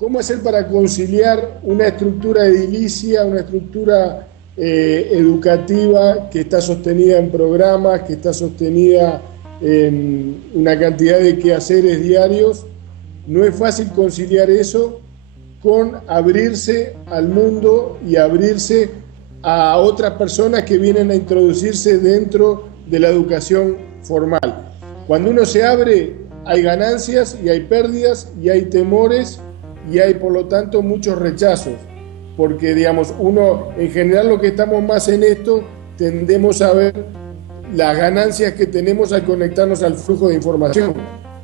¿cómo hacer para conciliar una estructura edilicia, una estructura educativa que está sostenida en programas, que está sostenida en una cantidad de quehaceres diarios? No es fácil conciliar eso con abrirse al mundo y abrirse a otras personas que vienen a introducirse dentro de la educación formal. Cuando uno se abre, hay ganancias y hay pérdidas y hay temores y hay, por lo tanto, muchos rechazos. Porque, digamos, uno, en general, lo que estamos más en esto, tendemos a ver las ganancias que tenemos al conectarnos al flujo de información.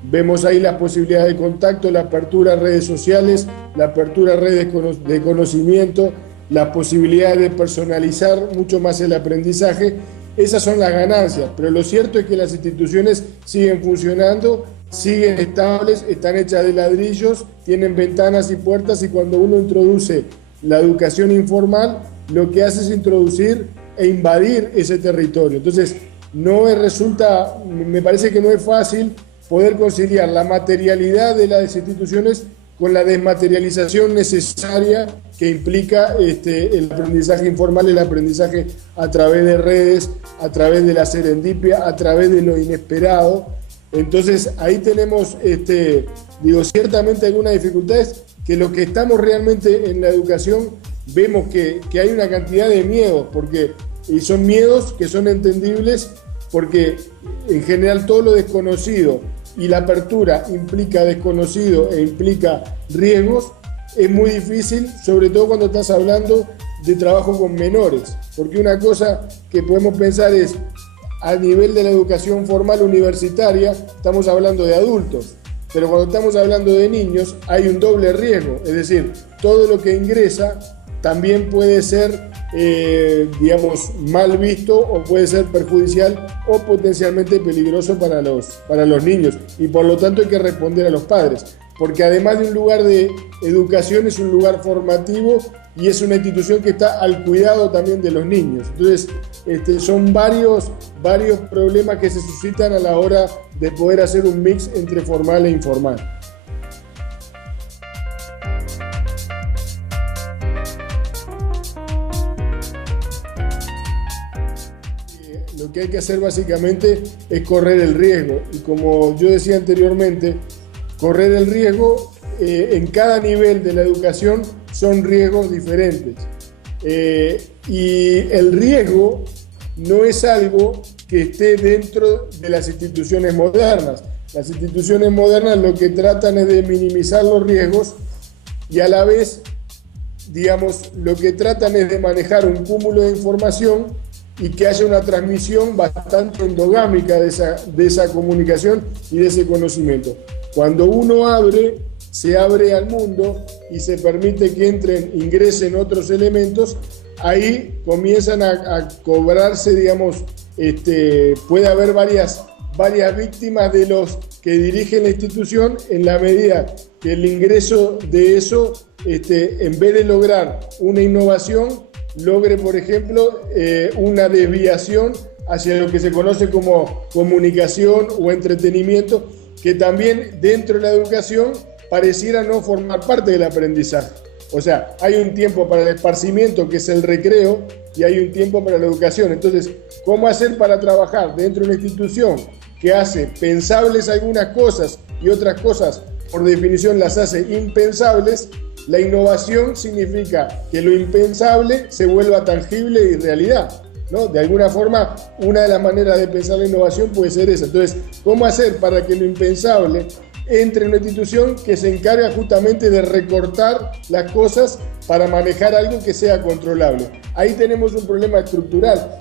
Vemos ahí las posibilidades de contacto, la apertura a redes sociales, la apertura a redes de conocimiento, las posibilidades de personalizar mucho más el aprendizaje. Esas son las ganancias, pero lo cierto es que las instituciones siguen funcionando, siguen estables, están hechas de ladrillos, tienen ventanas y puertas, y cuando uno introduce la educación informal, lo que hace es introducir e invadir ese territorio. Entonces, me parece que no es fácil poder conciliar la materialidad de las instituciones con la desmaterialización necesaria que implica el aprendizaje informal, el aprendizaje a través de redes, a través de la serendipia, a través de lo inesperado. Entonces ahí tenemos, ciertamente algunas dificultades, que los que estamos realmente en la educación vemos que hay una cantidad de miedos, y son miedos que son entendibles, porque en general todo lo desconocido y la apertura implica desconocido e implica riesgos. Es muy difícil, sobre todo cuando estás hablando de trabajo con menores, porque una cosa que podemos pensar es, a nivel de la educación formal universitaria, estamos hablando de adultos, pero cuando estamos hablando de niños hay un doble riesgo, es decir, todo lo que ingresa también puede ser, mal visto, o puede ser perjudicial o potencialmente peligroso para los niños, y por lo tanto hay que responder a los padres, porque además de un lugar de educación es un lugar formativo y es una institución que está al cuidado también de los niños. Entonces, son varios problemas que se suscitan a la hora de poder hacer un mix entre formal e informal. Lo que hay que hacer básicamente es correr el riesgo, y como yo decía anteriormente, correr el riesgo en cada nivel de la educación son riesgos diferentes, y el riesgo no es algo que esté dentro de las instituciones modernas. Las instituciones modernas lo que tratan es de minimizar los riesgos, y a la vez, lo que tratan es de manejar un cúmulo de información y que haya una transmisión bastante endogámica de esa comunicación y de ese conocimiento. Cuando uno se abre al mundo y se permite que ingresen otros elementos, ahí comienzan a cobrarse, puede haber varias víctimas de los que dirigen la institución, en la medida que el ingreso de eso, en vez de lograr una innovación, logre, por ejemplo, una desviación hacia lo que se conoce como comunicación o entretenimiento, que también dentro de la educación pareciera no formar parte del aprendizaje. O sea, hay un tiempo para el esparcimiento, que es el recreo, y hay un tiempo para la educación. Entonces, ¿cómo hacer para trabajar dentro de una institución que hace pensables algunas cosas y otras cosas, por definición, las hace impensables? La innovación significa que lo impensable se vuelva tangible y realidad, ¿no? De alguna forma, una de las maneras de pensar la innovación puede ser esa. Entonces, ¿cómo hacer para que lo impensable entre en una institución que se encarga justamente de recortar las cosas para manejar algo que sea controlable? Ahí tenemos un problema estructural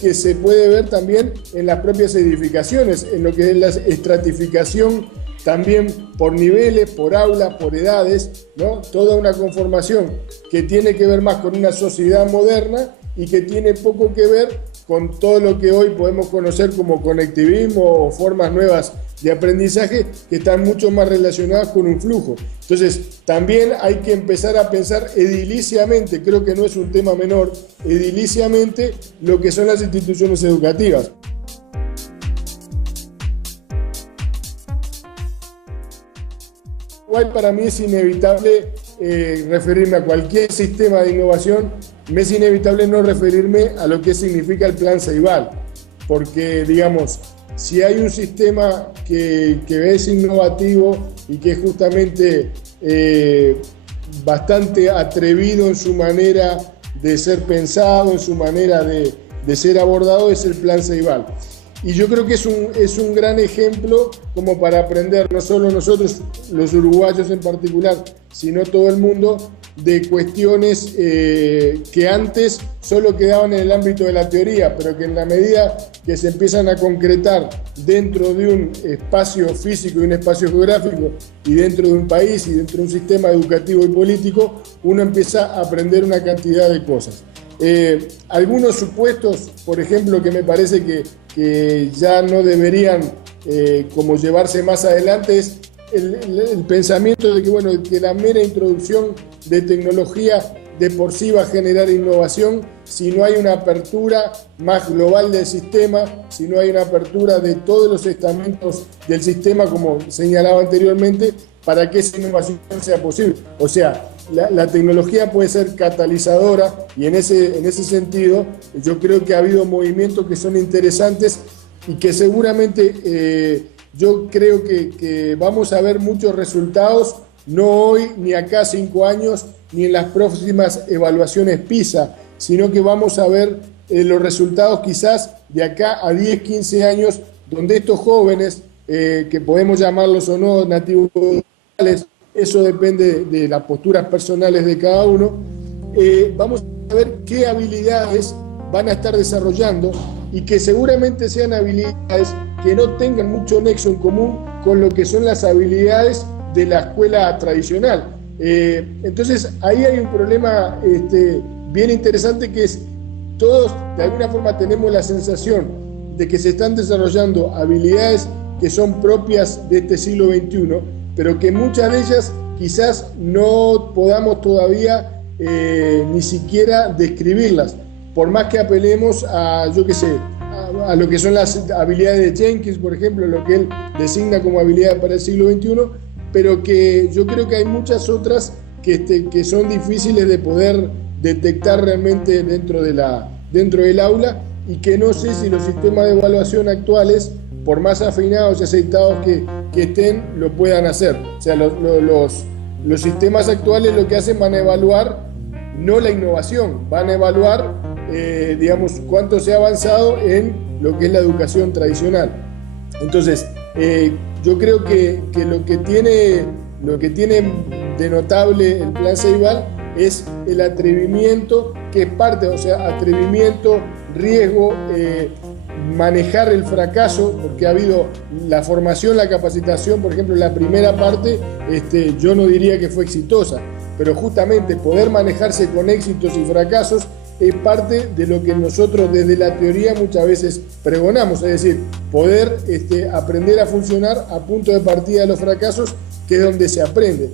que se puede ver también en las propias edificaciones, en lo que es la estratificación, también por niveles, por aulas, por edades, ¿no? Toda una conformación que tiene que ver más con una sociedad moderna y que tiene poco que ver con todo lo que hoy podemos conocer como conectivismo o formas nuevas de aprendizaje, que están mucho más relacionadas con un flujo. Entonces, también hay que empezar a pensar ediliciamente, creo que no es un tema menor, ediliciamente lo que son las instituciones educativas. Uruguay para mí es inevitable referirme a cualquier sistema de innovación, me es inevitable no referirme a lo que significa el Plan Ceibal, porque, digamos, si hay un sistema que es innovativo y que es justamente bastante atrevido en su manera de ser pensado, en su manera de ser abordado, es el Plan Ceibal. Y yo creo que es un gran ejemplo como para aprender, no solo nosotros, los uruguayos en particular, sino todo el mundo, de cuestiones que antes solo quedaban en el ámbito de la teoría, pero que en la medida que se empiezan a concretar dentro de un espacio físico y un espacio geográfico, y dentro de un país y dentro de un sistema educativo y político, uno empieza a aprender una cantidad de cosas. Algunos supuestos, por ejemplo, que me parece que ya no deberían como llevarse más adelante, es el pensamiento de que, bueno, que la mera introducción de tecnología de por sí va a generar innovación si no hay una apertura más global del sistema, si no hay una apertura de todos los estamentos del sistema, como señalaba anteriormente, para que esa innovación sea posible. O sea, la tecnología puede ser catalizadora, y en ese sentido yo creo que ha habido movimientos que son interesantes y que seguramente yo creo que vamos a ver muchos resultados, no hoy, ni acá 5 años, ni en las próximas evaluaciones PISA, sino que vamos a ver los resultados quizás de acá a 10, 15 años, donde estos jóvenes, que podemos llamarlos o no nativos digitales, eso depende de las posturas personales de cada uno, vamos a ver qué habilidades van a estar desarrollando, y que seguramente sean habilidades que no tengan mucho nexo en común con lo que son las habilidades de la escuela tradicional. Entonces ahí hay un problema bien interesante, que es, todos de alguna forma tenemos la sensación de que se están desarrollando habilidades que son propias de este siglo XXI, pero que muchas de ellas quizás no podamos todavía ni siquiera describirlas, por más que apelemos a, yo qué sé, a lo que son las habilidades de Jenkins, por ejemplo, lo que él designa como habilidades para el siglo XXI, pero que yo creo que hay muchas otras que son difíciles de poder detectar realmente dentro del aula, y que no sé si los sistemas de evaluación actuales, por más afinados y aceitados que estén, lo puedan hacer. O sea, los sistemas actuales lo que hacen, van a evaluar no la innovación, van a evaluar digamos, cuánto se ha avanzado en lo que es la educación tradicional. Entonces, yo creo que lo que tiene de notable el Plan Ceibal es el atrevimiento, que es parte, o sea, atrevimiento, riesgo, manejar el fracaso, porque ha habido la formación, la capacitación, por ejemplo, la primera parte, yo no diría que fue exitosa, pero justamente poder manejarse con éxitos y fracasos es parte de lo que nosotros desde la teoría muchas veces pregonamos, es decir, poder aprender a funcionar a punto de partida de los fracasos, que es donde se aprende.